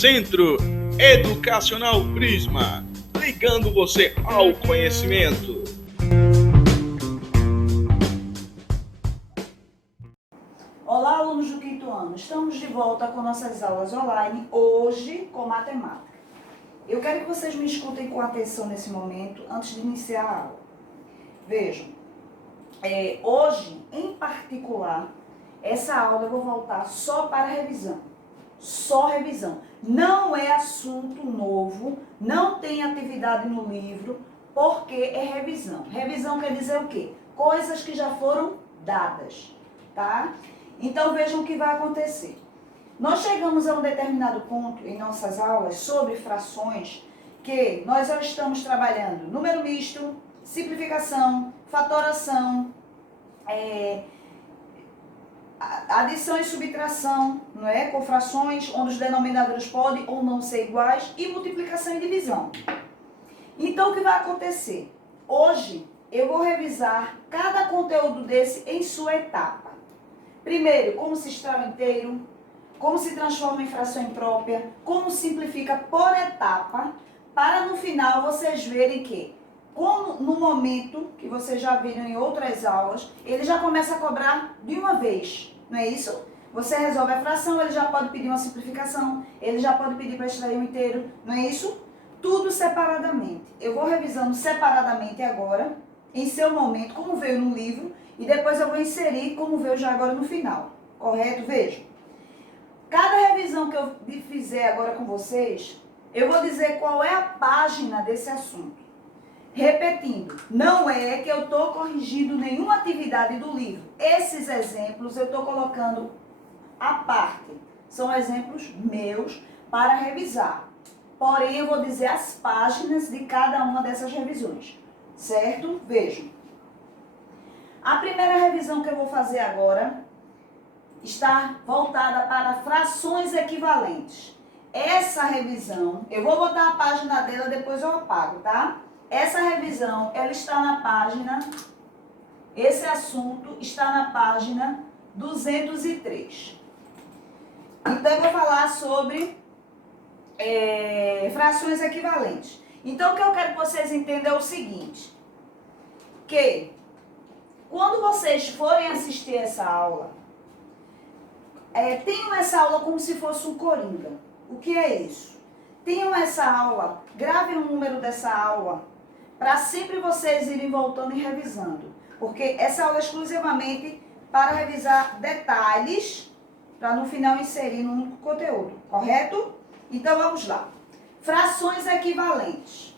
Centro Educacional Prisma, ligando você ao conhecimento. Olá, alunos do quinto ano. Estamos de volta com nossas aulas online, hoje com matemática. Eu quero que vocês me escutem com atenção nesse momento, antes de iniciar a aula. Vejam, hoje, em particular, essa aula eu vou voltar só para revisão. Só revisão. Não é assunto novo, não tem atividade no livro, porque é revisão. Revisão quer dizer o quê? Coisas que já foram dadas, tá? Então vejam o que vai acontecer. Nós chegamos a um determinado ponto em nossas aulas sobre frações que nós já estamos trabalhando número misto, simplificação, fatoração, adição e subtração, não é? Com frações onde os denominadores podem ou não ser iguais, e multiplicação e divisão. Então o que vai acontecer? Hoje eu vou revisar cada conteúdo desse em sua etapa. Primeiro, como se extrai o inteiro, como se transforma em fração imprópria, como simplifica por etapa, para no final vocês verem que, como no momento que vocês já viram em outras aulas, ele já começa a cobrar de uma vez, não é isso? Você resolve a fração, ele já pode pedir uma simplificação, ele já pode pedir para extrair o inteiro, não é isso? Tudo separadamente. Eu vou revisando separadamente agora, em seu momento, como veio no livro, e depois eu vou inserir como veio já agora no final, correto? Vejam. Cada revisão que eu fizer agora com vocês, eu vou dizer qual é a página desse assunto. Repetindo, não é que eu estou corrigindo nenhuma atividade do livro. Esses exemplos eu estou colocando à parte. São exemplos meus para revisar. Porém, eu vou dizer as páginas de cada uma dessas revisões. Certo? Vejam. A primeira revisão que eu vou fazer agora está voltada para frações equivalentes. Essa revisão, eu vou botar a página dela, depois eu apago, tá? Essa revisão, ela está na página, esse assunto está na página 203. Então, eu vou falar sobre frações equivalentes. Então, o que eu quero que vocês entendam é o seguinte, que quando vocês forem assistir essa aula, tenham essa aula como se fosse um coringa. O que é isso? Tenham essa aula, gravem o número dessa aula, para sempre vocês irem voltando e revisando. Porque essa aula é exclusivamente para revisar detalhes, para no final inserir no único conteúdo, correto? Então vamos lá. Frações equivalentes.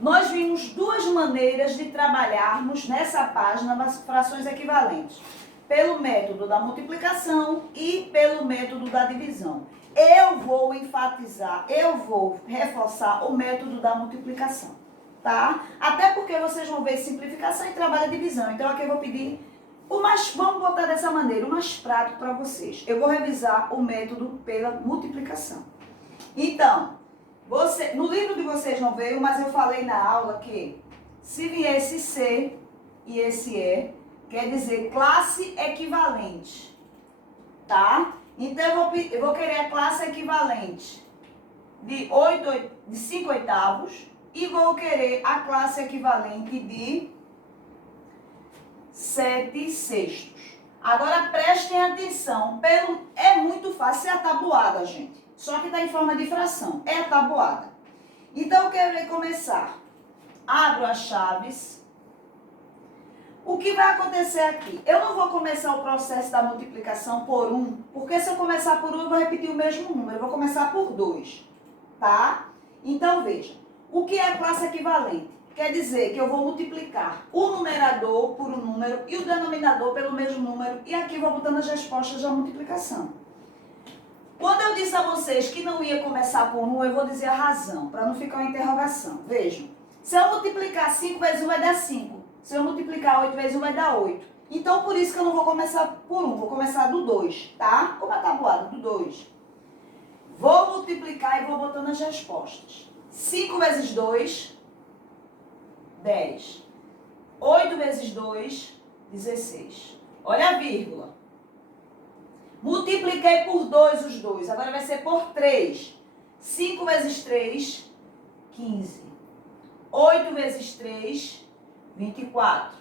Nós vimos duas maneiras de trabalharmos nessa página as frações equivalentes. Pelo método da multiplicação e pelo método da divisão. Eu vou enfatizar, eu vou reforçar o método da multiplicação, tá? Até porque vocês vão ver simplificação e trabalho de divisão. Então aqui eu vou pedir vamos botar dessa maneira, o mais prático para vocês. Eu vou revisar o método pela multiplicação. Então, no livro de vocês não veio, mas eu falei na aula que se vier esse C e esse E, quer dizer classe equivalente, tá? Então eu vou querer a classe equivalente de 5 oitavos e vou querer a classe equivalente de 7 sextos. Agora prestem atenção, é muito fácil, é a tabuada, gente. Só que está em forma de fração, é a tabuada. Então eu quero começar. Abro as chaves. O que vai acontecer aqui? Eu não vou começar o processo da multiplicação por 1, porque se eu começar por 1, eu vou repetir o mesmo número. Eu vou começar por 2, tá? Então, veja. O que é a classe equivalente? Quer dizer que eu vou multiplicar o numerador por um número e o denominador pelo mesmo número. E aqui eu vou botando as respostas da multiplicação. Quando eu disse a vocês que não ia começar por 1, eu vou dizer a razão, para não ficar uma interrogação. Vejam. Se eu multiplicar 5 vezes 1, vai dar 5. Se eu multiplicar 8 vezes 1, vai dar 8. Então, por isso que eu não vou começar por 1, vou começar do 2, tá? Como a tabuada, do 2. Vou multiplicar e vou botando as respostas. 5 vezes 2, 10. 8 vezes 2, 16. Olha a vírgula. Multipliquei por 2 os dois. Agora vai ser por 3. 5 vezes 3, 15. 8 vezes 3, 24.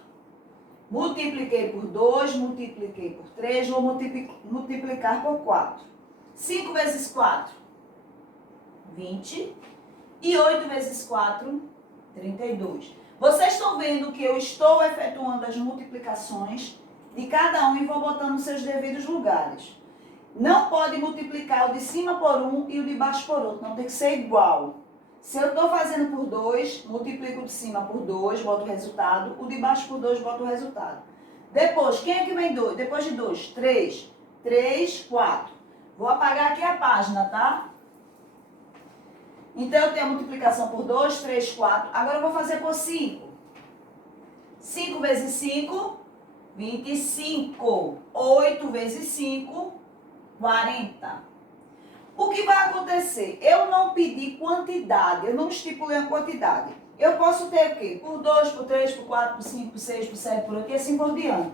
Multipliquei por 2, multipliquei por 3, vou multiplicar por 4. 5 vezes 4, 20. E 8 vezes 4, 32. Vocês estão vendo que eu estou efetuando as multiplicações de cada um e vou botando nos seus devidos lugares. Não pode multiplicar o de cima por um e o de baixo por outro. Não tem que ser igual. Se eu estou fazendo por 2, multiplico o de cima por 2, boto o resultado. O de baixo por 2, boto o resultado. Depois, quem é que vem 2? Depois de 2, 3. 3, 4. Vou apagar aqui a página, tá? Então, eu tenho a multiplicação por 2, 3, 4. Agora, eu vou fazer por 5. 5 vezes 5, 25. 8 vezes 5, 40. O que vai acontecer? Eu não pedi quantidade, eu não estipulei a quantidade. Eu posso ter o quê? Por 2, por 3, por 4, por 5, por 6, por 7, por 8 e assim por diante.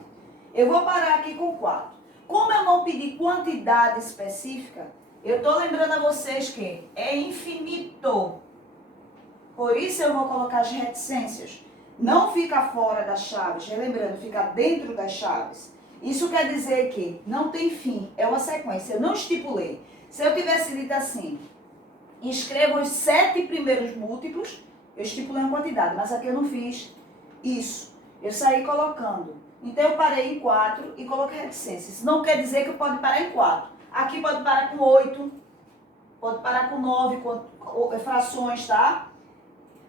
Eu vou parar aqui com 4. Como eu não pedi quantidade específica, eu estou lembrando a vocês que é infinito. Por isso eu vou colocar as reticências. Não fica fora das chaves, relembrando, fica dentro das chaves. Isso quer dizer que não tem fim, é uma sequência. Eu não estipulei. Se eu tivesse dito assim, escreva os 7 primeiros múltiplos, eu estipulei uma quantidade, mas aqui eu não fiz isso. Eu saí colocando. Então eu parei em 4 e coloquei reticência. Isso não quer dizer que eu pode parar em 4. Aqui pode parar com 8, pode parar com 9, com frações, tá?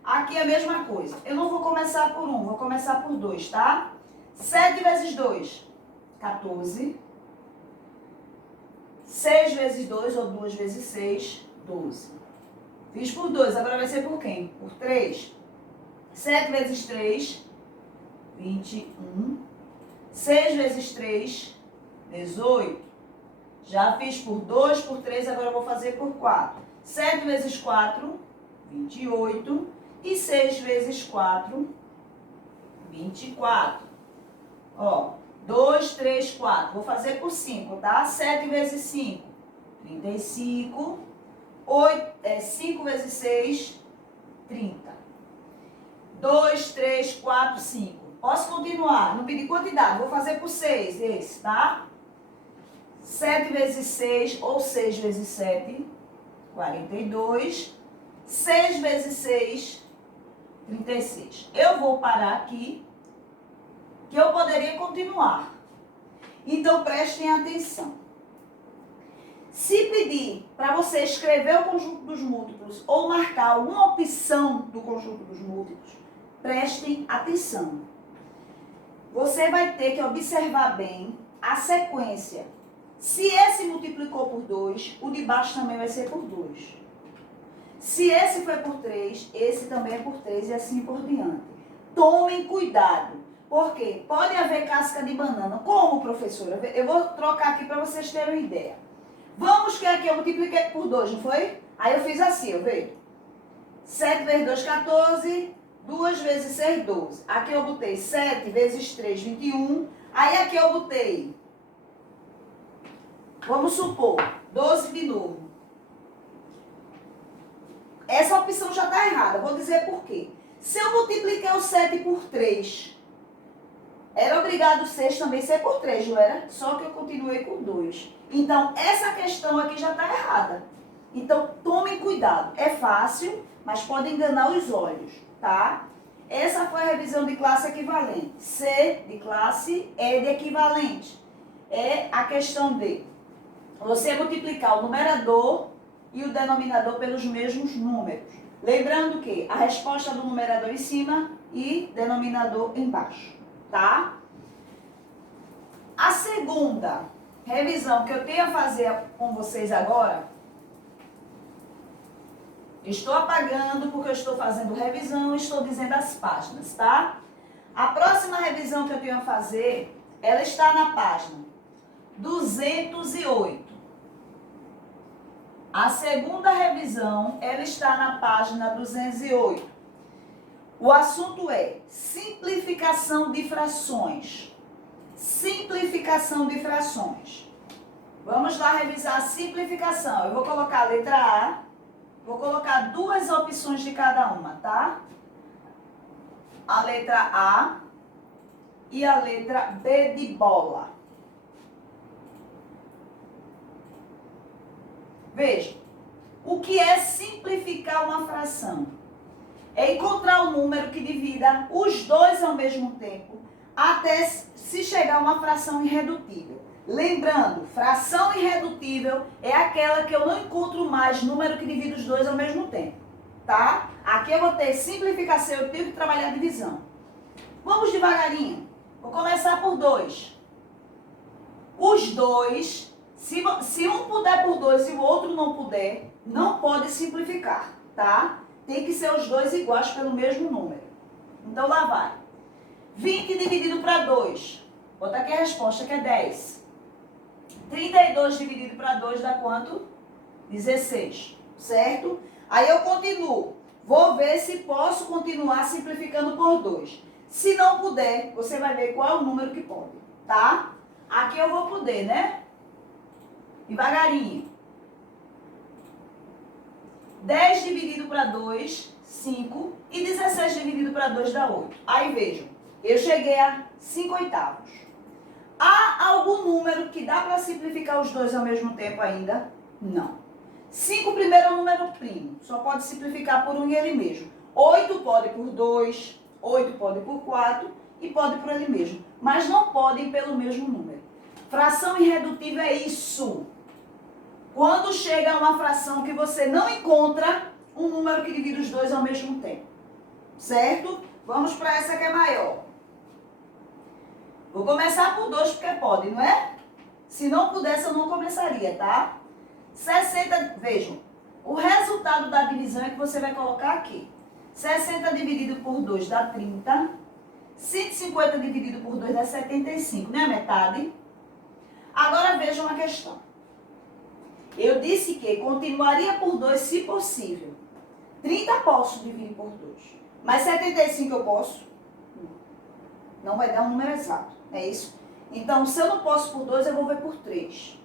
Aqui é a mesma coisa. Eu não vou começar por 1, vou começar por 2, tá? 7 vezes 2, 14. 6 vezes 2, ou 2 vezes 6, 12. Fiz por 2, agora vai ser por quem? Por 3. 7 vezes 3, 21. 6 vezes 3, 18. Já fiz por 2, por 3, agora eu vou fazer por 4. 7 vezes 4, 28. E 6 vezes 4, 24. Ó, 2, 3, 4. Vou fazer por 5, tá? 7 vezes 5, 35. 5 vezes 6, 30. 2, 3, 4, 5. Posso continuar? Não pedi quantidade. Vou fazer por 6, esse, tá? 7 vezes 6, ou 6 vezes 7, 42. 6 vezes 6, 36. Eu vou parar aqui, que eu poderia continuar. Então, prestem atenção. Se pedir para você escrever o conjunto dos múltiplos ou marcar alguma opção do conjunto dos múltiplos, prestem atenção. Você vai ter que observar bem a sequência. Se esse multiplicou por 2, o de baixo também vai ser por 2. Se esse foi por 3, esse também é por 3 e assim por diante. Tomem cuidado, porque pode haver casca de banana. Como, professora? Eu vou trocar aqui para vocês terem uma ideia. Vamos que aqui eu multipliquei por 2, não foi? Aí eu fiz assim, ó, veio. 7 vezes 2, 14. 2 vezes 6, 12. Aqui eu botei 7 vezes 3, 21. Aí aqui eu botei, vamos supor, 12 de novo. Essa opção já está errada. Vou dizer por quê. Se eu multipliquei o 7 por 3, era obrigado o 6 também ser por 3, não era? Só que eu continuei com 2. Então, essa questão aqui já está errada. Então, tomem cuidado. É fácil, mas pode enganar os olhos, tá? Essa foi a revisão de classe equivalente. C de classe, E de equivalente. É a questão de você multiplicar o numerador e o denominador pelos mesmos números. Lembrando que a resposta do numerador em cima e denominador embaixo, tá? A segunda revisão que eu tenho a fazer com vocês agora, estou apagando porque eu estou fazendo revisão e estou dizendo as páginas, tá? A próxima revisão que eu tenho a fazer, ela está na página 208. A segunda revisão, ela está na página 208. O assunto é simplificação de frações. Simplificação de frações. Vamos lá revisar a simplificação. Eu vou colocar a letra A, vou colocar duas opções de cada uma, tá? A letra A e a letra B de bola. Veja, o que é simplificar uma fração? É encontrar um número que divida os dois ao mesmo tempo até se chegar a uma fração irredutível. Lembrando, fração irredutível é aquela que eu não encontro mais número que divide os dois ao mesmo tempo, tá? Aqui eu vou ter simplificação, eu tenho que trabalhar a divisão. Vamos devagarinho. Vou começar por 2. Os dois, se um puder por 2 e o outro não puder, não pode simplificar, tá? Tem que ser os dois iguais pelo mesmo número. Então lá vai. 20 dividido para 2. Bota aqui a resposta que é 10. 32 dividido para 2 dá quanto? 16, certo? Aí eu continuo. Vou ver se posso continuar simplificando por 2. Se não puder, você vai ver qual é o número que pode, tá? Aqui eu vou poder, né? Devagarinho. 10 dividido para 2, 5. E 16 dividido para 2 dá 8. Aí vejam, eu cheguei a 5/8. Há algum número que dá para simplificar os dois ao mesmo tempo ainda? Não. 5 primeiro é um número primo. Só pode simplificar por um e ele mesmo. 8 pode por 2, 8 pode por 4 e pode por ele mesmo. Mas não podem pelo mesmo número. Fração irredutível é isso. Quando chega a uma fração que você não encontra um número que divide os dois ao mesmo tempo. Certo? Vamos para essa que é maior. Vou começar por 2 porque pode, não é? Se não pudesse, eu não começaria, tá? 60, vejam, o resultado da divisão é que você vai colocar aqui. 60 dividido por 2 dá 30. 150 dividido por 2 dá 75, não é metade? Agora vejam uma questão. Eu disse que continuaria por 2 se possível. 30 posso dividir por 2. Mas 75 eu posso? Não vai dar um número exato, é isso? Então, se eu não posso por 2, eu vou ver por 3.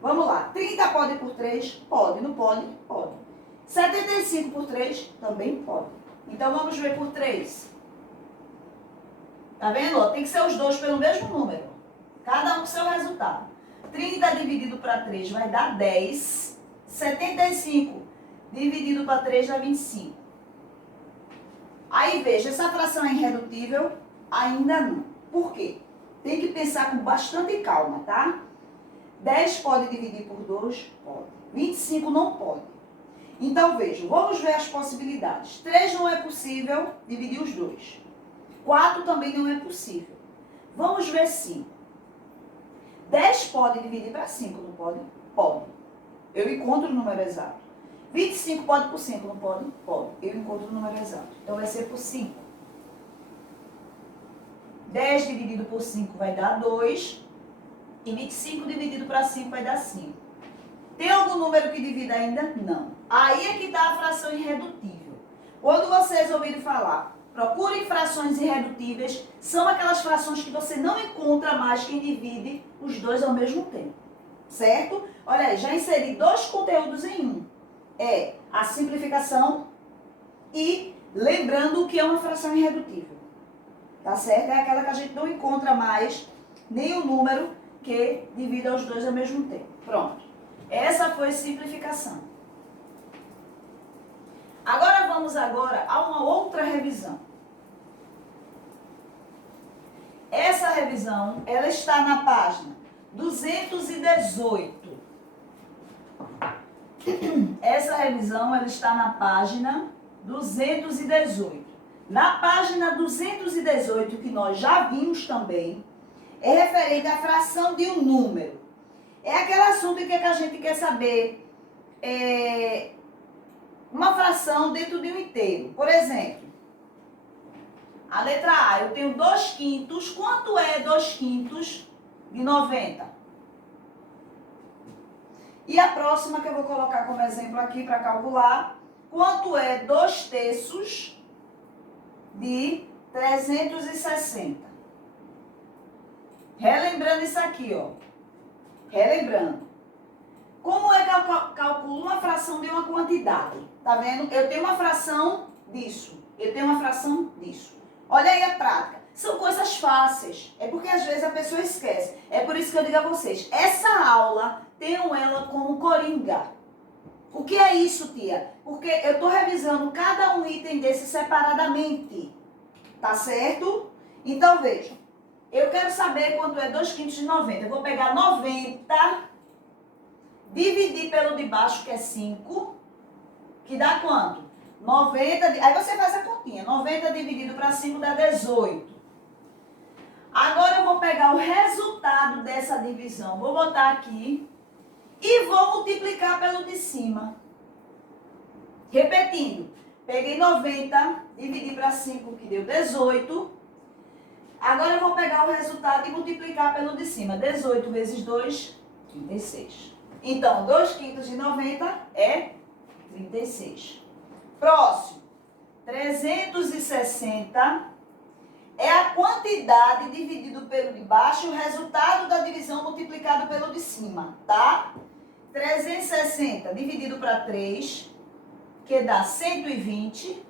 Vamos lá. 30 pode por 3? Pode. Não pode? Pode. 75 por 3? Também pode. Então, vamos ver por 3. Tá vendo? Tem que ser os dois pelo mesmo número. Cada um com seu resultado. 30 dividido para 3 vai dar 10. 75 dividido para 3 dá 25. Aí, veja, essa fração é irredutível? Ainda não. Por quê? Tem que pensar com bastante calma, tá? 10 pode dividir por 2? Pode. 25 não pode. Então, vejam, vamos ver as possibilidades. 3 não é possível dividir os dois. 4 também não é possível. Vamos ver 5. 10 pode dividir para 5, não pode? Pode. Eu encontro o número exato. 25 pode por 5, não pode? Pode. Eu encontro o número exato. Então, vai ser por 5. 10 dividido por 5 vai dar 2. E 25 dividido para 5 vai dar 5. Tem algum número que divida ainda? Não. Aí é que está a fração irredutível. Quando vocês ouvirem falar, procurem frações irredutíveis, são aquelas frações que você não encontra mais quem divide os dois ao mesmo tempo. Certo? Olha aí, já inseri 2 conteúdos em um. É a simplificação e lembrando o que é uma fração irredutível. Tá certo? É aquela que a gente não encontra mais nenhum número que divida os dois ao mesmo tempo. Pronto. Essa foi simplificação. Agora vamos a uma outra revisão. Essa revisão, ela está na página 218. Essa revisão, ela está na página 218. Na página 218, que nós já vimos também, é referente à fração de um número. É aquele assunto em que a gente quer saber uma fração dentro de um inteiro. Por exemplo, a letra A, eu tenho 2/5. Quanto é 2/5 de 90? E a próxima que eu vou colocar como exemplo aqui para calcular, quanto é 2/3 de 360? Relembrando isso aqui, ó. Relembrando, como é que eu calculo uma fração de uma quantidade? Tá vendo? Eu tenho uma fração disso, eu tenho uma fração disso. Olha aí a prática. São coisas fáceis. É porque às vezes a pessoa esquece. É por isso que eu digo a vocês, essa aula tenham ela como coringa. O que é isso, tia? Porque eu estou revisando cada um item desse separadamente. Tá certo? Então vejam. Eu quero saber quanto é 2 quintos de 90. Eu vou pegar 90, dividir pelo de baixo, que é 5, que dá quanto? 90, aí você faz a continha. 90 dividido para 5 dá 18. Agora eu vou pegar o resultado dessa divisão. Vou botar aqui e vou multiplicar pelo de cima. Repetindo. Peguei 90, dividi para 5, que deu 18. Agora eu vou pegar o resultado e multiplicar pelo de cima. 18 vezes 2, 36. Então, 2 quintos de 90 é 36. Próximo. 360 é a quantidade dividido pelo de baixo, o resultado da divisão multiplicado pelo de cima, tá? 360 dividido para 3, que dá 120.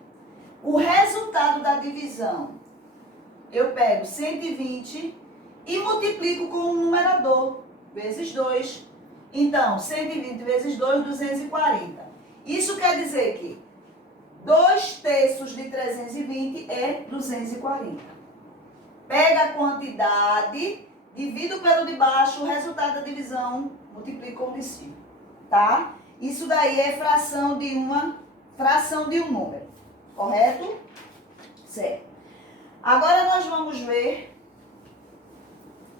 O resultado da divisão, eu pego 120 e multiplico com o numerador, vezes 2. Então, 120 vezes 2, 240. Isso quer dizer que 2 terços de 320 é 240. Pega a quantidade, divido pelo de baixo, o resultado da divisão, multiplico com o de cima, tá? Isso daí é fração de um número, correto? Certo. Agora nós vamos ver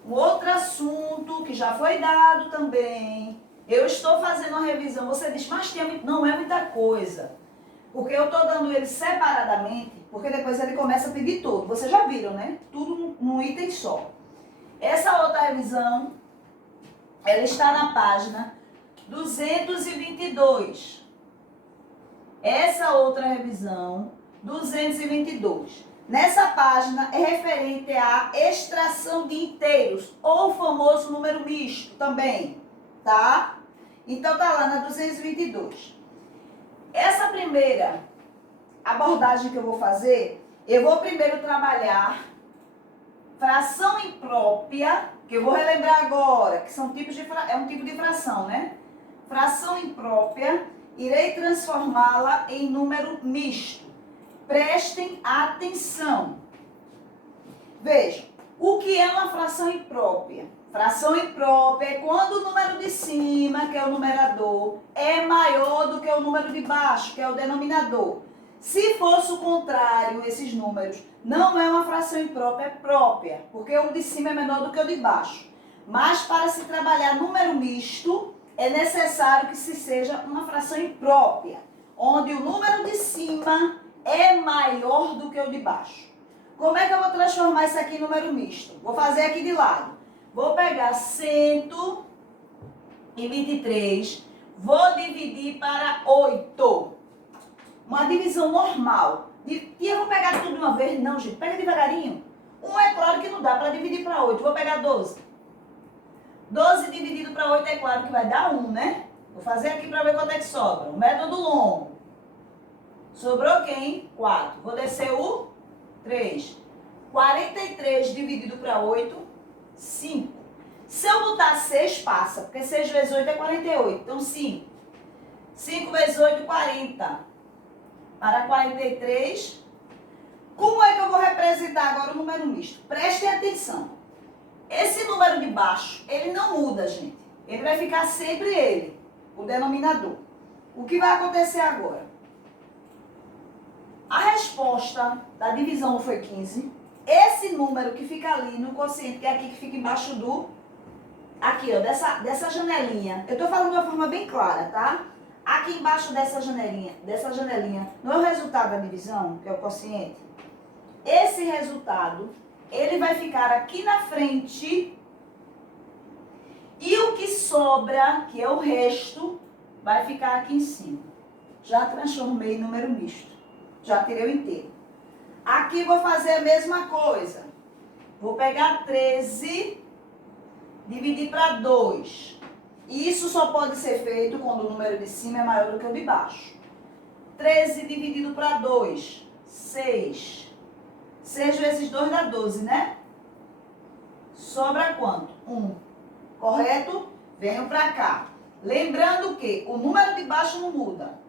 um outro assunto que já foi dado também. Eu estou fazendo uma revisão. Você diz, mas não é muita coisa. Porque eu estou dando ele separadamente, porque depois ele começa a pedir tudo. Vocês já viram, né? Tudo num item só. Essa outra revisão, ela está na página 222. Essa outra revisão, 222. Nessa página é referente à extração de inteiros, ou o famoso número misto também, tá? Então tá lá na 222. Essa primeira abordagem que eu vou fazer, eu vou primeiro trabalhar fração imprópria, que eu vou relembrar agora, que são tipos de é um tipo de fração, né? Fração imprópria, irei transformá-la em número misto. Prestem atenção. Vejam, o que é uma fração imprópria? Fração imprópria é quando o número de cima, que é o numerador, é maior do que o número de baixo, que é o denominador. Se fosse o contrário, esses números, não é uma fração imprópria, é própria, porque o de cima é menor do que o de baixo. Mas para se trabalhar número misto, é necessário que se seja uma fração imprópria, onde o número de cima é maior do que o de baixo. Como é que eu vou transformar isso aqui em número misto? Vou fazer aqui de lado. Vou pegar 123, vou dividir para 8. Uma divisão normal. E eu vou pegar tudo de uma vez? Não, gente, pega devagarinho. É claro que não dá para dividir para 8. Vou pegar 12. 12 dividido para 8 é claro que vai dar 1, né? Vou fazer aqui para ver quanto é que sobra. O método longo. Sobrou quem? 4. Vou descer o 3. 43 dividido para 8, 5. Se eu botar 6, passa, porque 6 vezes 8 é 48. Então, 5. 5 vezes 8, 40. Para 43. Como é que eu vou representar agora o número misto? Prestem atenção. Esse número de baixo, ele não muda, gente. Ele vai ficar sempre ele, o denominador. O que vai acontecer agora? A resposta da divisão foi 15. Esse número que fica ali no quociente, que é aqui que fica embaixo do... Aqui, ó, dessa janelinha. Eu tô falando de uma forma bem clara, tá? Aqui embaixo dessa janelinha, não é o resultado da divisão, que é o quociente? Esse resultado, ele vai ficar aqui na frente. E o que sobra, que é o resto, vai ficar aqui em cima. Já transformei em número misto. Já tirei o inteiro. Aqui vou fazer a mesma coisa. Vou pegar 13, dividir para 2. E isso só pode ser feito quando o número de cima é maior do que o de baixo. 13 dividido para 2, 6. 6 vezes 2 dá 12, né? Sobra quanto? 1. Correto? Venho para cá. Lembrando que o número de baixo não muda.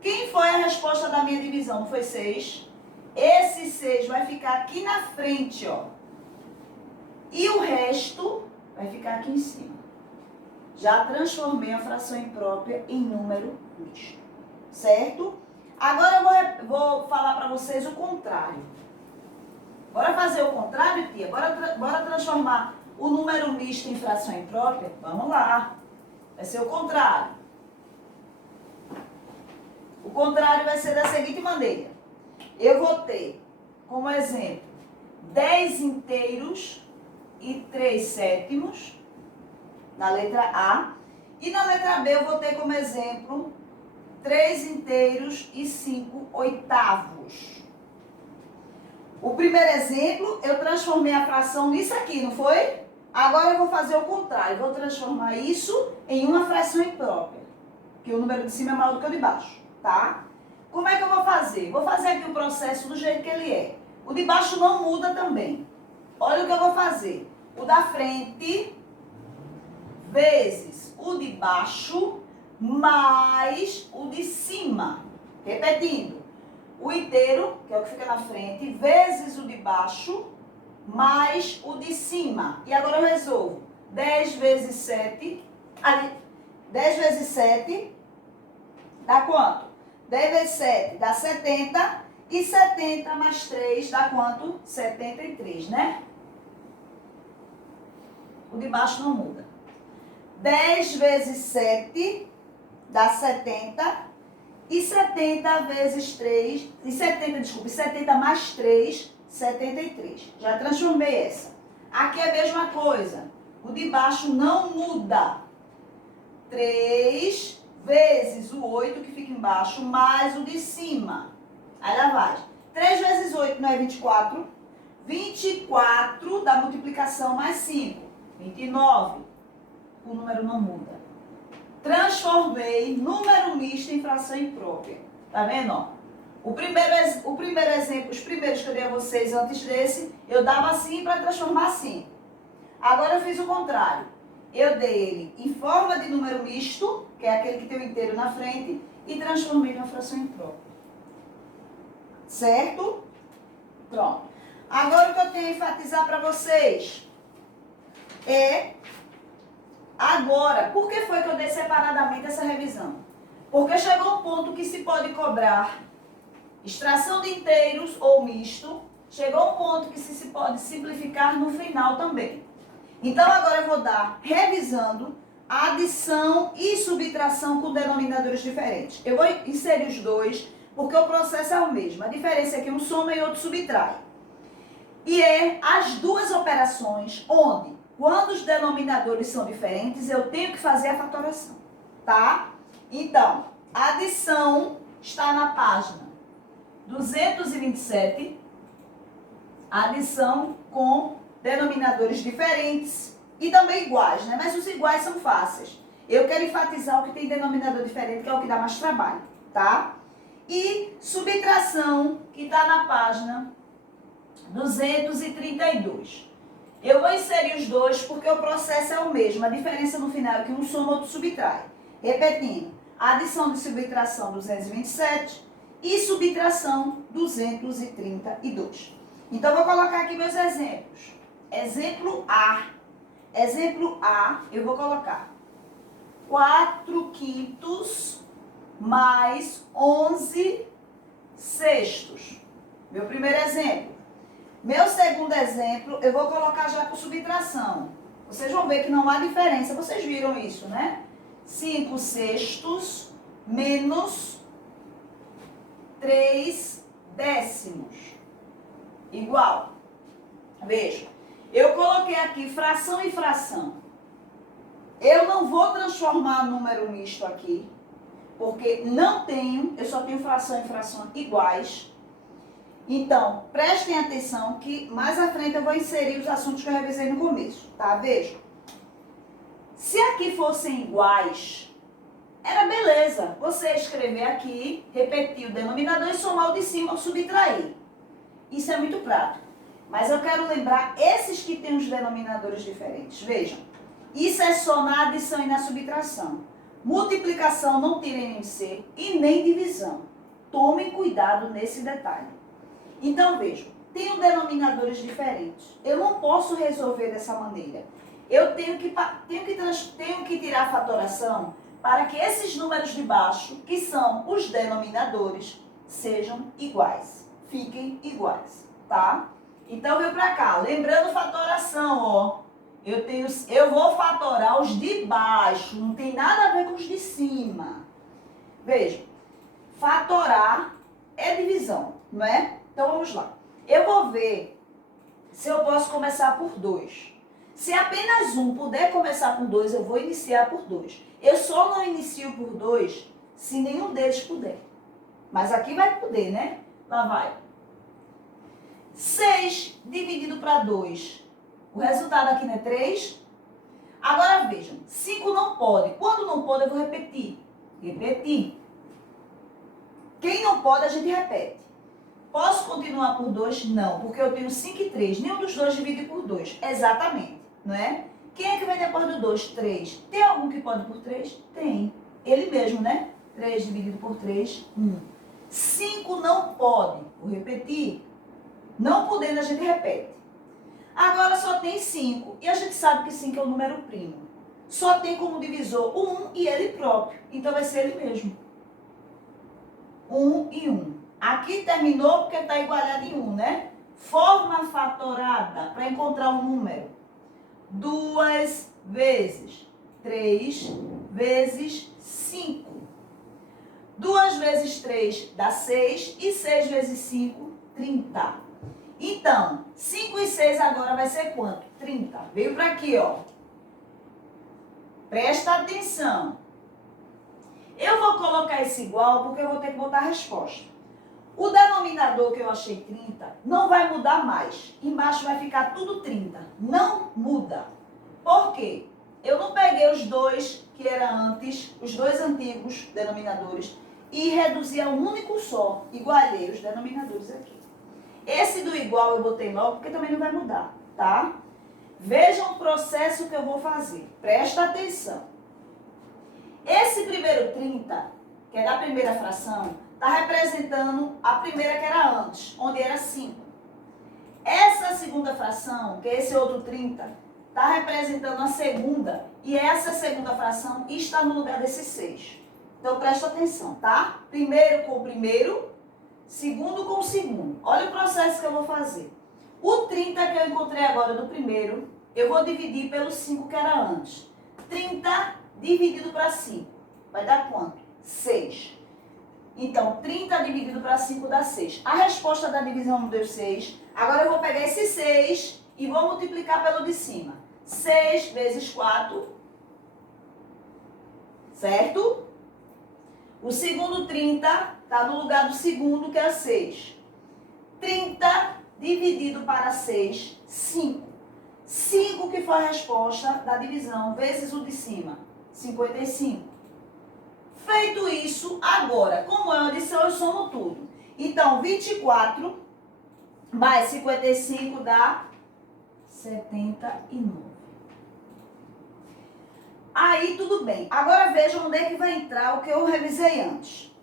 Quem foi a resposta da minha divisão? Não foi 6? Esse 6 vai ficar aqui na frente, ó. E o resto vai ficar aqui em cima. Já transformei a fração imprópria em número misto. Certo? Agora eu vou falar para vocês o contrário. Bora fazer o contrário, tia? Bora transformar o número misto em fração imprópria? Vamos lá. Vai ser o contrário. O contrário vai ser da seguinte maneira. Eu vou ter, como exemplo, 10 inteiros e 3 sétimos, na letra A. E na letra B eu vou ter como exemplo 3 inteiros e 5 oitavos. O primeiro exemplo, eu transformei a fração nisso aqui, não foi? Agora eu vou fazer o contrário. Eu vou transformar isso em uma fração imprópria, que o número de cima é maior do que o de baixo, tá? Como é que eu vou fazer? Vou fazer aqui o processo do jeito que ele é. O de baixo não muda também. Olha o que eu vou fazer. O da frente vezes o de baixo mais o de cima. Repetindo. O inteiro, que é o que fica na frente, vezes o de baixo mais o de cima. E agora eu resolvo. 10 vezes 7. 10 vezes 7 dá quanto? 10 vezes 7 dá 70. E 70 mais 3 dá quanto? 73, né? O de baixo não muda. 10 vezes 7 dá 70. E 70 vezes 3, e 70 mais 3, 73. Já transformei essa. Aqui é a mesma coisa. O de baixo não muda. 3 vezes o 8 que fica embaixo, mais o de cima. Aí lá vai. 3 vezes 8 não é 24? 24 da multiplicação mais 5. 29. O número não muda. Transformei número misto em fração imprópria. Tá vendo? Ó? O primeiro exemplo, os primeiros que eu dei a vocês antes desse, eu dava assim para transformar assim. Agora eu fiz o contrário. Eu dei ele em forma de número misto, que é aquele que tem o inteiro na frente, e transformei em uma fração imprópria. Certo? Pronto. Agora o que eu tenho a enfatizar para vocês é... Agora, por que foi que eu dei separadamente essa revisão? Porque chegou um ponto que se pode cobrar extração de inteiros ou misto. Chegou um ponto que se pode simplificar no final também. Então, agora eu vou dar, revisando, adição e subtração com denominadores diferentes. Eu vou inserir os dois, porque o processo é o mesmo. A diferença é que um soma e outro subtrai. E é as duas operações onde... Quando os denominadores são diferentes, eu tenho que fazer a fatoração, tá? Então, a adição está na página 227. Adição com denominadores diferentes e também iguais, né? Mas os iguais são fáceis. Eu quero enfatizar o que tem denominador diferente, que é o que dá mais trabalho, tá? E subtração, que está na página 232. Eu vou inserir os dois porque o processo é o mesmo. A diferença no final é que um soma, outro subtrai. Repetindo, adição de subtração 227 e subtração 232. Então, eu vou colocar aqui meus exemplos. Exemplo A. Exemplo A, eu vou colocar 4/5 mais 11 sextos. Meu primeiro exemplo. Meu segundo exemplo, eu vou colocar já com subtração. Vocês vão ver que não há diferença. Vocês viram isso, né? 5 sextos menos 3 décimos. Igual. Veja, eu coloquei aqui fração e fração. Eu não vou transformar número misto aqui, porque não tenho, eu só tenho fração e fração iguais. Então, prestem atenção que mais à frente eu vou inserir os assuntos que eu revisei no começo, tá? Veja. Se aqui fossem iguais, era beleza. Você escrever aqui, repetir o denominador e somar o de cima ou subtrair. Isso é muito prático. Mas eu quero lembrar esses que têm os denominadores diferentes. Vejam, isso é só na adição e na subtração. Multiplicação não tirem nem C e nem divisão. Tomem cuidado nesse detalhe. Então, vejam, tenho denominadores diferentes. Eu não posso resolver dessa maneira. Eu tenho que tirar a fatoração para que esses números de baixo, que são os denominadores, sejam iguais. Fiquem iguais, tá? Então, veio para cá. Lembrando fatoração, ó. Eu vou fatorar os de baixo, não tem nada a ver com os de cima. Vejam, fatorar é divisão, não é? Então, vamos lá. Eu vou ver se eu posso começar por 2. Se apenas um puder começar por 2, eu vou iniciar por 2. Eu só não inicio por 2 se nenhum deles puder. Mas aqui vai poder, né? Lá vai. 6 dividido para 2. O resultado aqui não é 3. Agora vejam, 5 não pode. Quando não pode, eu vou repetir. Repetir. Quem não pode, a gente repete. Posso continuar por 2? Não, porque eu tenho 5 e 3. Nenhum dos dois divide por 2. Exatamente, não é? Quem é que vem depois do 2? 3. Tem algum que pode por 3? Tem. Ele mesmo, né? 3 dividido por 3, 1. 5 não pode. Vou repetir. Não podendo, a gente repete. Agora só tem 5. E a gente sabe que 5 é um número primo. Só tem como divisor o 1 e ele próprio. Então vai ser ele mesmo. 1 e 1. Aqui terminou porque está igualado em 1, né? Forma fatorada para encontrar um número. 2 vezes 3 vezes 5. 2 vezes 3 dá 6 e 6 vezes 5, 30. Então, 5 e 6 agora vai ser quanto? 30. Veio para aqui, ó. Presta atenção. Eu vou colocar esse igual porque eu vou ter que botar a resposta. O denominador que eu achei 30 não vai mudar mais. Embaixo vai ficar tudo 30. Não muda. Por quê? Eu não peguei os dois que era antes, os dois antigos denominadores, e reduzi a um único só. Igualei os denominadores aqui. Esse do igual eu botei logo porque também não vai mudar, tá? Vejam o processo que eu vou fazer. Presta atenção. Esse primeiro 30, que é da primeira fração, está representando a primeira que era antes, onde era 5. Essa segunda fração, que é esse outro 30, está representando a segunda. E essa segunda fração está no lugar desse 6. Então, presta atenção, tá? Primeiro com o primeiro, segundo com o segundo. Olha o processo que eu vou fazer. O 30 que eu encontrei agora do primeiro, eu vou dividir pelo 5 que era antes. 30 dividido para 5. Vai dar quanto? 6. Então, 30 dividido para 5 dá 6. A resposta da divisão não deu 6. Agora eu vou pegar esse 6 e vou multiplicar pelo de cima. 6 vezes 4. Certo? O segundo 30 está no lugar do segundo, que é 6. 30 dividido para 6, 5. 5 que foi a resposta da divisão, vezes o de cima, 55. Feito isso, agora, como é uma adição, eu somo tudo. Então, 24 mais 55 dá 79. Aí, tudo bem. Agora, veja onde é que vai entrar o que eu revisei antes.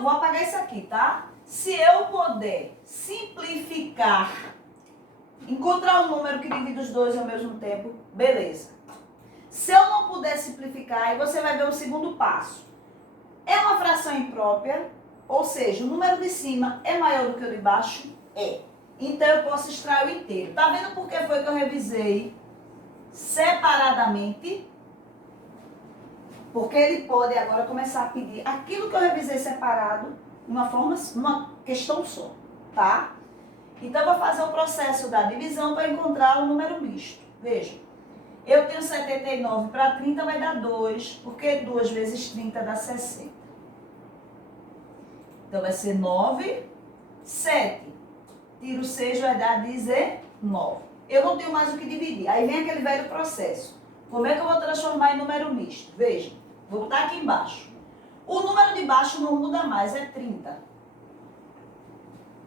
Vou apagar isso aqui, tá? Se eu puder simplificar, encontrar um número que divide os dois ao mesmo tempo, beleza. Se eu não puder simplificar, aí você vai ver o segundo passo. É uma fração imprópria, ou seja, o número de cima é maior do que o de baixo? É. Então, eu posso extrair o inteiro. Tá vendo por que foi que eu revisei separadamente? Porque ele pode agora começar a pedir aquilo que eu revisei separado, numa questão só, tá? Então, eu vou fazer o processo da divisão para encontrar o número misto. Veja, eu tenho 79 para 30, vai dar 2, porque 2 vezes 30 dá 60. Então, vai ser 9, 7. Tiro 6, vai dar 19. Eu não tenho mais o que dividir. Aí vem aquele velho processo. Como é que eu vou transformar em número misto? Veja, vou botar aqui embaixo. O número de baixo não muda mais, é 30.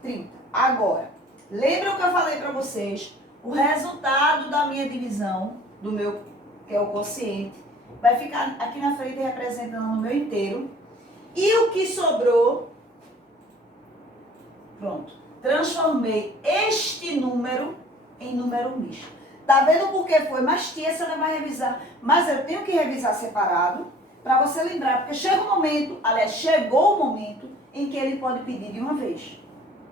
30. Agora, lembra o que eu falei para vocês? O resultado da minha divisão, do meu, que é o quociente, vai ficar aqui na frente representando o meu inteiro. E o que sobrou, pronto, transformei este número em número misto. Tá vendo por que foi? Mas tia, você não vai revisar. Mas eu tenho que revisar separado para você lembrar. Porque chega um momento, aliás, chegou o momento em que ele pode pedir de uma vez.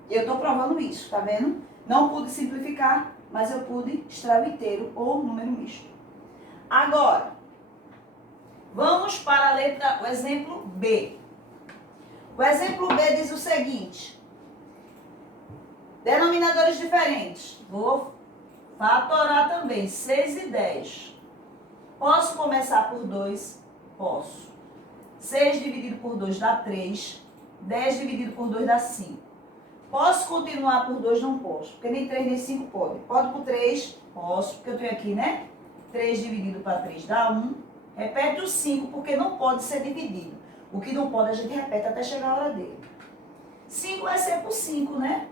Eu estou provando isso, tá vendo? Não pude simplificar, mas eu pude extrair o inteiro ou número misto. Agora, vamos para a letra, o exemplo B. O exemplo B diz o seguinte. Denominadores diferentes. Vou fatorar também, 6 e 10. Posso começar por 2? Posso. 6 dividido por 2 dá 3. 10 dividido por 2 dá 5. Posso continuar por 2? Não posso, porque nem 3 nem 5 pode. Pode por 3? Posso, porque eu tenho aqui, né? 3 dividido para 3 dá 1. Repete o 5, porque não pode ser dividido. O que não pode, a gente repete até chegar a hora dele. 5 vai ser por 5, né?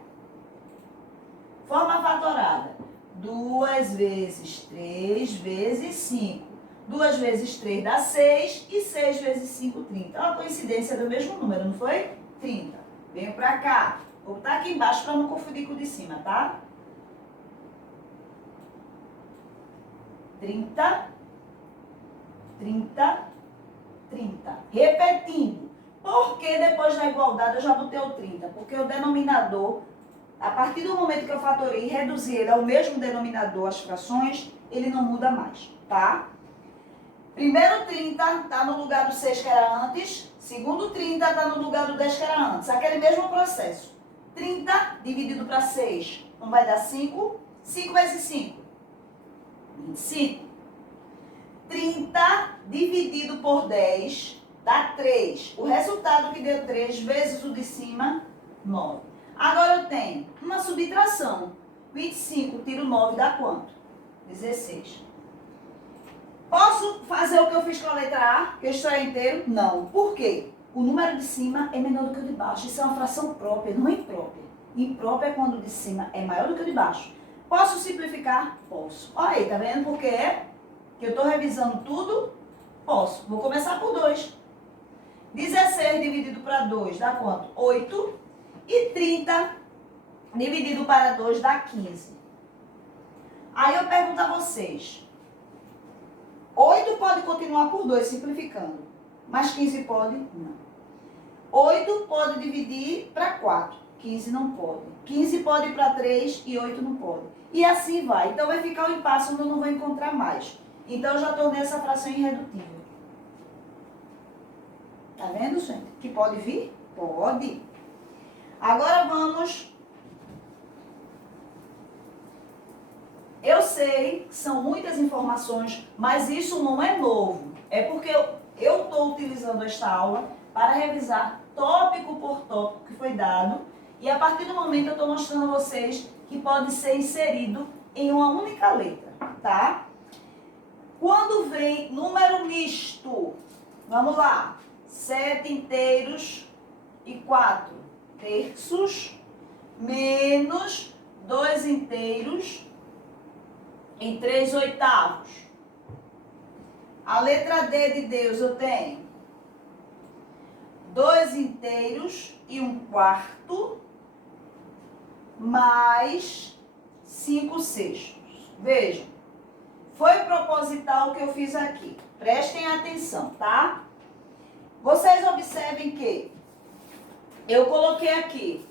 Forma fatorada. 2 vezes 3 vezes 5. 2 vezes 3 dá 6 e 6 vezes 5, 30. É uma coincidência do mesmo número, não foi? 30. Venho pra cá. Vou botar aqui embaixo para não confundir com o de cima, tá? 30, 30, 30. Repetindo. Por que depois da igualdade eu já botei o 30? Porque o denominador, a partir do momento que eu fatorei e reduzi ele ao mesmo denominador, as frações, ele não muda mais, tá? Primeiro 30 está no lugar do 6 que era antes. Segundo 30 está no lugar do 10 que era antes. Aquele mesmo processo. 30 dividido para 6 não vai dar 5. 5 vezes 5. 25. 30 dividido por 10 dá 3. O resultado que deu 3 vezes o de cima, 9. Agora eu tenho uma subtração. 25 tiro 9 dá quanto? 16. Posso fazer o que eu fiz com a letra A, que eu extraí inteiro? Não. Por quê? O número de cima é menor do que o de baixo. Isso é uma fração própria, não imprópria. Imprópria é quando o de cima é maior do que o de baixo. Posso simplificar? Posso. Olha aí, tá vendo por que é? Que eu estou revisando tudo? Posso. Vou começar por 2. 16 dividido para 2 dá quanto? 8. E 30 dividido para 2 dá 15. Aí eu pergunto a vocês. 8 pode continuar por 2, simplificando. Mas 15 pode? Não. 8 pode dividir para 4. 15 não pode. 15 pode ir para 3 e 8 não pode. E assim vai. Então vai ficar um impasse onde eu não vou encontrar mais. Então eu já tornei essa fração irredutível. Tá vendo, gente? Que pode vir? Pode. Agora vamos. Eu sei que são muitas informações, mas isso não é novo. É porque eu estou utilizando esta aula para revisar tópico por tópico que foi dado. E a partir do momento eu estou mostrando a vocês que pode ser inserido em uma única letra, tá? Quando vem número misto, vamos lá. 7 inteiros e 4 terços, menos 2 inteiros em 3 oitavos. A letra D de Deus eu tenho 2 inteiros e 1/4 mais 5 sextos. Vejam, foi proposital o que eu fiz aqui. Prestem atenção, tá? Vocês observem que eu coloquei aqui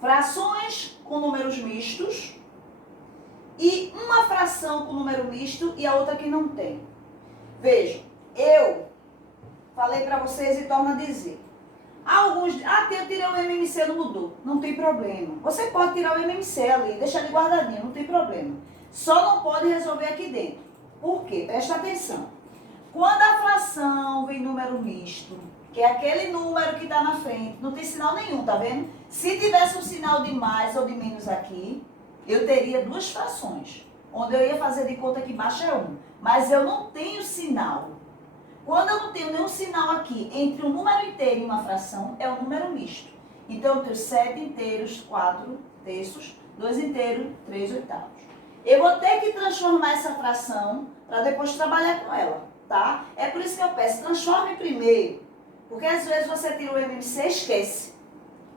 frações com números mistos e uma fração com número misto e a outra que não tem. Vejam, eu falei para vocês e torno a dizer. Alguns, eu tirei o MMC, não mudou. Não tem problema. Você pode tirar o MMC ali, deixar ele guardadinho, não tem problema. Só não pode resolver aqui dentro. Por quê? Presta atenção. Quando a fração vem número misto, que é aquele número que está na frente, não tem sinal nenhum, tá vendo? Se tivesse um sinal de mais ou de menos aqui, eu teria duas frações. onde eu ia fazer de conta que embaixo é 1. Mas eu não tenho sinal. Quando eu não tenho nenhum sinal aqui entre um número inteiro e uma fração, é um número misto. Então, eu tenho 7 inteiros, 4 terços, 2 inteiros, 3 oitavos. Eu vou ter que transformar essa fração para depois trabalhar com ela, tá? É por isso que eu peço, transforme primeiro. Porque às vezes você tira o MMC e esquece.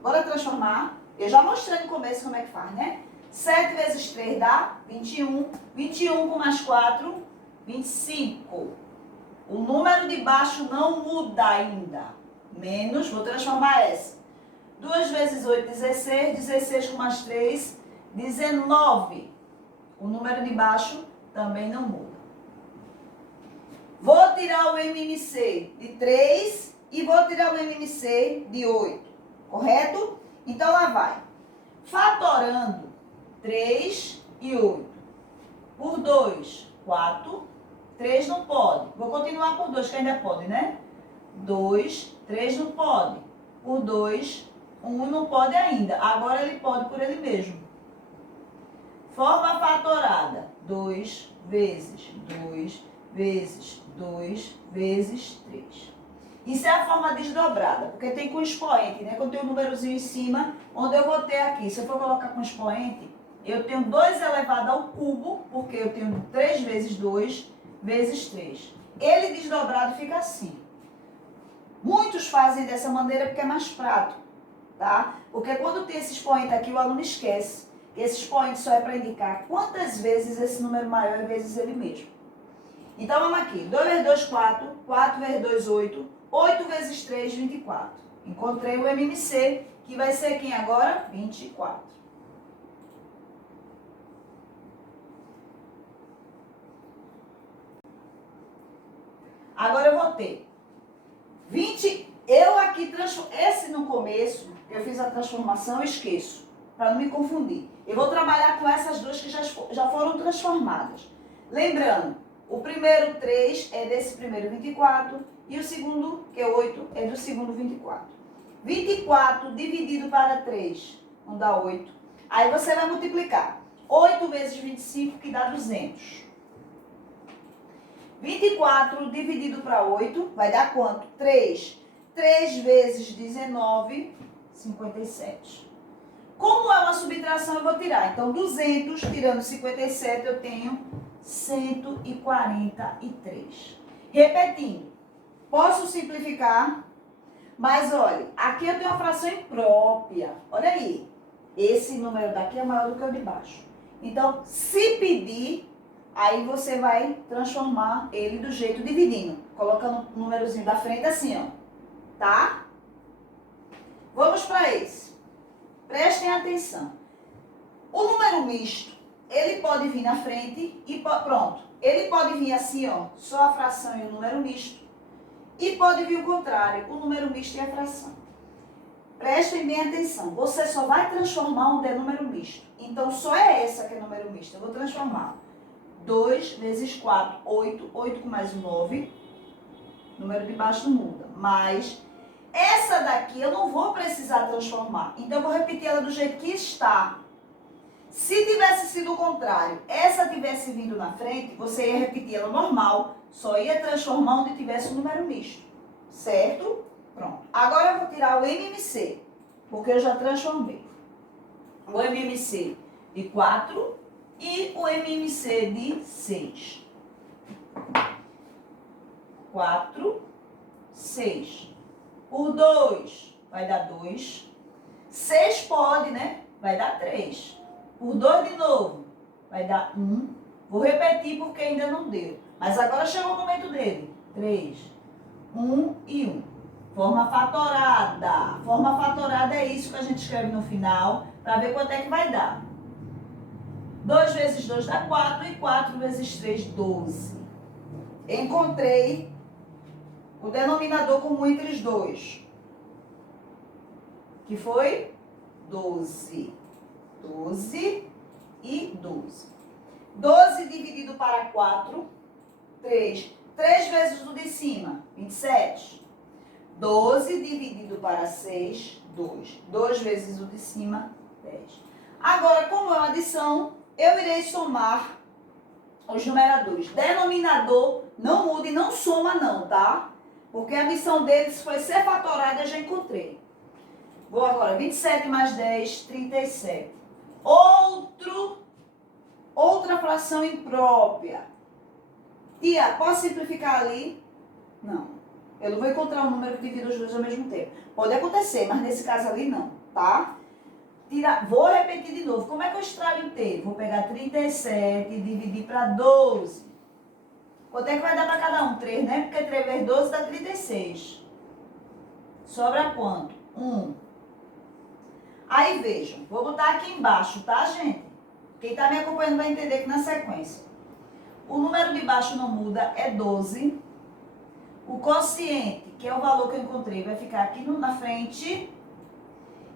Bora transformar. Eu já mostrei no começo como é que faz, né? 7 vezes 3 dá 21. 21 com mais 4, 25. O número de baixo não muda ainda. Menos, vou transformar essa. 2 vezes 8, 16. 16 com mais 3, 19. O número de baixo também não muda. Vou tirar o MMC de 3 e vou tirar o MMC de 8. Correto? Então, lá vai. Fatorando 3 e 8. Por 2, 4. 3 não pode. Vou continuar por 2, que ainda pode, né? 2, 3 não pode. Por 2, 1 não pode ainda. Agora ele pode por ele mesmo. Forma fatorada. 2 vezes 2 vezes 2 vezes 3. Isso é a forma desdobrada, porque tem com expoente, né? Quando tem um númerozinho em cima, onde eu vou ter aqui. Se eu for colocar com expoente, eu tenho 2 elevado ao cubo, porque eu tenho 3 vezes 2 vezes 3. Ele desdobrado fica assim. Muitos fazem dessa maneira porque é mais prático, tá? Porque quando tem esse expoente aqui, o aluno esquece. Esse expoente só é para indicar quantas vezes esse número maior é vezes ele mesmo. Então, vamos aqui. 2 vezes 2, 4. 4 vezes 2, 8. 8 vezes 3, 24. Encontrei o MMC, que vai ser quem agora? 24. Agora eu vou ter 20. Eu aqui, esse no começo, eu fiz a transformação, eu esqueço, para não me confundir. Eu vou trabalhar com essas duas que já foram transformadas. Lembrando, o primeiro 3 é desse primeiro 24 e o segundo, que é 8, é do segundo 24. 24 dividido para 3 não dá 8. Aí você vai multiplicar 8 vezes 25, que dá 200. 24 dividido para 8 vai dar quanto? 3. 3 vezes 19, 57. Como é uma subtração, eu vou tirar. Então, 200 tirando 57, eu tenho 143. Repetindo, posso simplificar, mas olha, aqui eu tenho uma fração imprópria. Olha aí, esse número daqui é maior do que o de baixo. Então, se pedir, aí você vai transformar ele do jeito dividindo, colocando o númerozinho da frente assim, ó, tá? Vamos para esse. Prestem atenção. O número misto, ele pode vir na frente e pronto. Ele pode vir assim, ó, só a fração e o número misto. E pode vir o contrário, o número misto e a fração. Prestem bem atenção. Você só vai transformar onde é número misto. Então, só é essa que é número misto. Eu vou transformar. 2 vezes 4, 8. 8 com mais 9. Número de baixo não muda. Mais essa daqui eu não vou precisar transformar. Então, eu vou repetir ela do jeito que está. Se tivesse sido o contrário, essa tivesse vindo na frente, você ia repetir ela normal, só ia transformar onde tivesse um número misto. Certo? Pronto. Agora eu vou tirar o MMC, porque eu já transformei. O MMC de 4 e o MMC de 6. 4, 6. Por 2 vai dar 2. 6 pode, né? Vai dar 3. Por 2 de novo vai dar 1. Vou repetir porque ainda não deu. Mas agora chegou o momento dele. 3, 1 e 1. Forma fatorada. Forma fatorada é isso que a gente escreve no final para ver quanto é que vai dar. 2 vezes 2 dá 4 e 4 vezes 3, 12. Encontrei o denominador comum entre os dois, que foi 12. 12 e 12. 12 dividido para 4, 3. 3 vezes o de cima, 27. 12 dividido para 6, 2. 2 vezes o de cima, 10. Agora, como é uma adição, eu irei somar os numeradores. Denominador não muda e não soma não, tá? Porque a missão deles foi ser fatorada, eu já encontrei. Vou agora, 27 mais 10, 37. Outra fração imprópria. Tia, posso simplificar ali? Não. Eu não vou encontrar um número que divida os dois ao mesmo tempo. Pode acontecer, mas nesse caso ali não, tá? Vou repetir de novo. Como é que eu extraio inteiro? Vou pegar 37 e dividir para 12. Quanto é que vai dar para cada um? 3, né? Porque 3 vezes 12 dá 36. Sobra quanto? 1. Aí vejam, vou botar aqui embaixo, tá, gente? Quem tá me acompanhando vai entender que na sequência. O número de baixo não muda, é 12. O quociente, que é o valor que eu encontrei, vai ficar aqui na frente.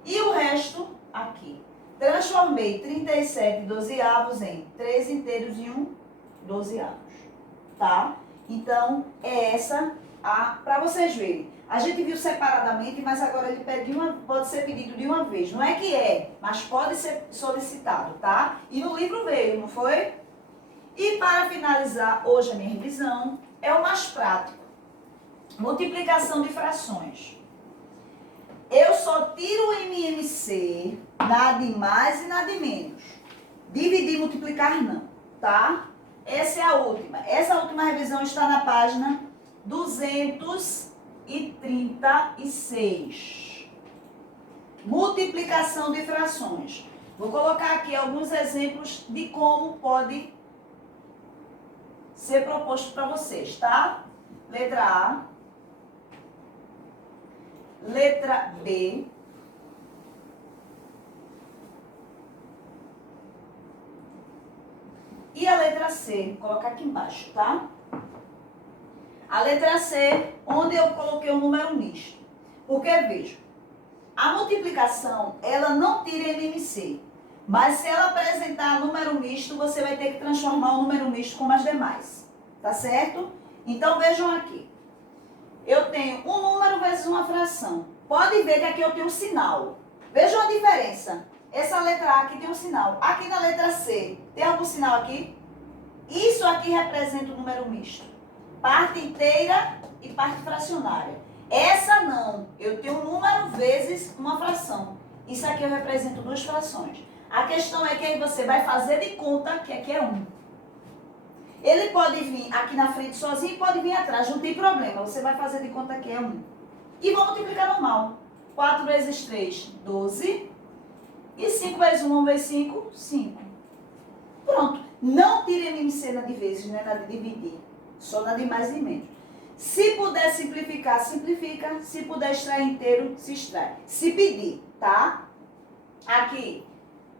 E o resto aqui. Transformei 37 dozeavos em 3 inteiros e 1 dozeavos. Tá? Então, é essa para vocês verem. A gente viu separadamente, mas agora ele pode ser pedido de uma vez. Não é que é, mas pode ser solicitado, tá? E no livro veio, não foi? E para finalizar hoje a minha revisão, é o mais prático. Multiplicação de frações. Eu só tiro o MMC, nada de mais e nada de menos. Dividir e multiplicar não, tá? Essa é a última. Essa última revisão está na página 236. Multiplicação de frações. Vou colocar aqui alguns exemplos de como pode ser proposto para vocês, tá? Letra A. Letra B. E a letra C, vou colocar aqui embaixo, tá? A letra C, onde eu coloquei um número misto. Porque, veja, a multiplicação, ela não tira MMC. Mas se ela apresentar número misto, você vai ter que transformar o número misto como as demais. Tá certo? Então, vejam aqui. Eu tenho um número vezes uma fração. Pode ver que aqui eu tenho um sinal. Vejam a diferença. Essa letra A aqui tem um sinal. Aqui na letra C, tem algum sinal aqui? Isso aqui representa o número misto. Parte inteira e parte fracionária. Essa não. Eu tenho um número vezes uma fração. Isso aqui eu represento duas frações. A questão é que aí você vai fazer de conta que aqui é 1. Ele pode vir aqui na frente sozinho e pode vir atrás, não tem problema. Você vai fazer de conta que é 1. E vou multiplicar normal. 4 vezes 3, 12. E 5 vezes 1 vezes 5, 5. Pronto. Não tire MMC na de vezes, não é na de dividir. Só na de mais e menos. Se puder simplificar, simplifica. Se puder extrair inteiro, se extrai. Se pedir, tá? Aqui,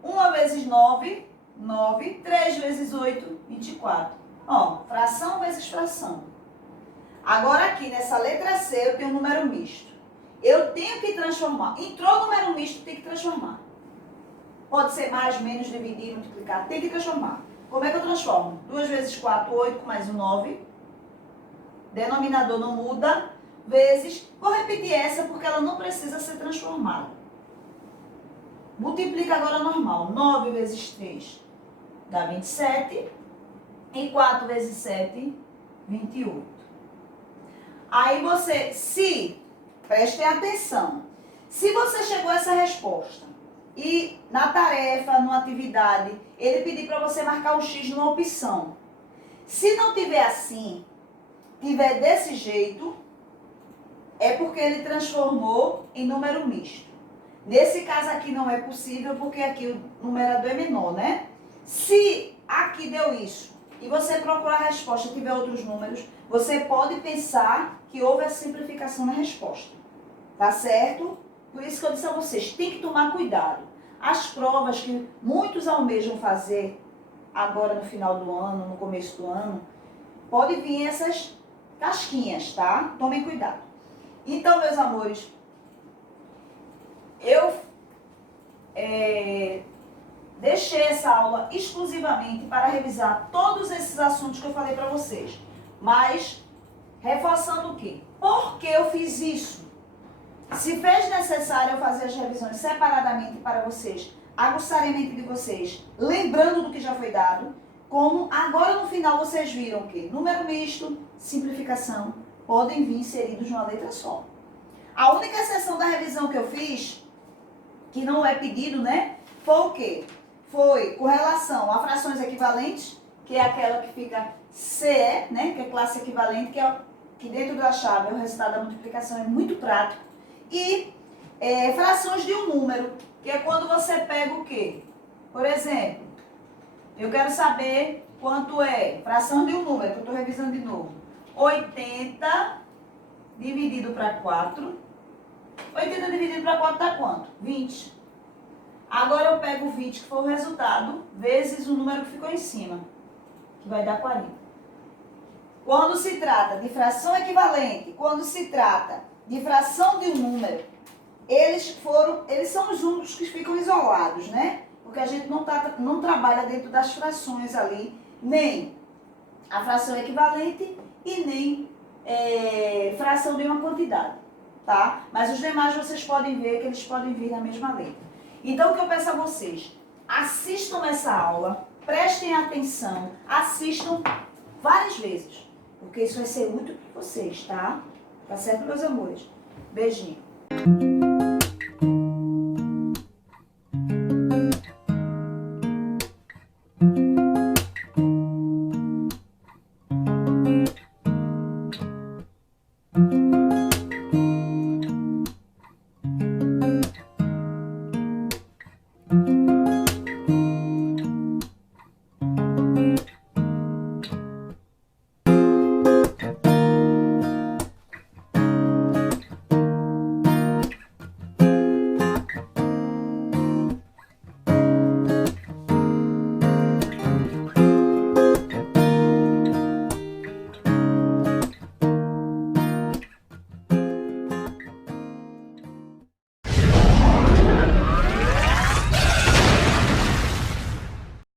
1 vezes 9, 9. 3 vezes 8, 24. Ó, fração vezes fração. Agora aqui, nessa letra C, eu tenho um número misto. Eu tenho que transformar. Entrou número misto, tem que transformar. Pode ser mais, menos, dividir, multiplicar. Tem que transformar. Como é que eu transformo? 2 vezes 4, 8, mais um 9. Denominador não muda. Vezes. Vou repetir essa porque ela não precisa ser transformada. Multiplica agora normal. 9 vezes 3 dá 27. E 4 vezes 7, 28. Aí você, prestem atenção. Se você chegou a essa resposta e na tarefa, numa atividade, ele pedir para você marcar um X numa opção. Se não tiver assim, tiver desse jeito, é porque ele transformou em número misto. Nesse caso aqui não é possível porque aqui o numerador é menor, né? Se aqui deu isso e você procurar a resposta e tiver outros números, você pode pensar que houve a simplificação na resposta. Tá certo? Por isso que eu disse a vocês, tem que tomar cuidado. As provas que muitos almejam fazer agora no final do ano, no começo do ano, pode vir essas casquinhas, tá? Tomem cuidado. Então, meus amores, eu deixei essa aula exclusivamente para revisar todos esses assuntos que eu falei para vocês. Mas, reforçando o quê? Por que eu fiz isso? Se fez necessário eu fazer as revisões separadamente para vocês, aguçarem a mente de vocês, lembrando do que já foi dado, como agora no final vocês viram que número misto, simplificação, podem vir inseridos numa letra só. A única exceção da revisão que eu fiz, que não é pedido, né? Foi o quê? Foi com relação a frações equivalentes, que é aquela que fica CE, né? Que é classe equivalente, que dentro da chave é o resultado da multiplicação, é muito prático. E frações de um número, que é quando você pega o quê? Por exemplo, eu quero saber quanto é fração de um número, que eu estou revisando de novo. 80 dividido para 4. 80 dividido para 4 dá quanto? 20. Agora eu pego o 20, que foi o resultado, vezes o número que ficou em cima, que vai dar 40. Quando se trata de fração equivalente, quando se trata de fração de um número, eles são os únicos que ficam isolados, né? Porque a gente não trabalha dentro das frações ali, nem a fração equivalente e nem fração de uma quantidade, tá? Mas os demais vocês podem ver que eles podem vir na mesma letra. Então, o que eu peço a vocês, assistam essa aula, prestem atenção, assistam várias vezes, porque isso vai ser útil para vocês, tá? Tá certo, meus amores? Beijinho.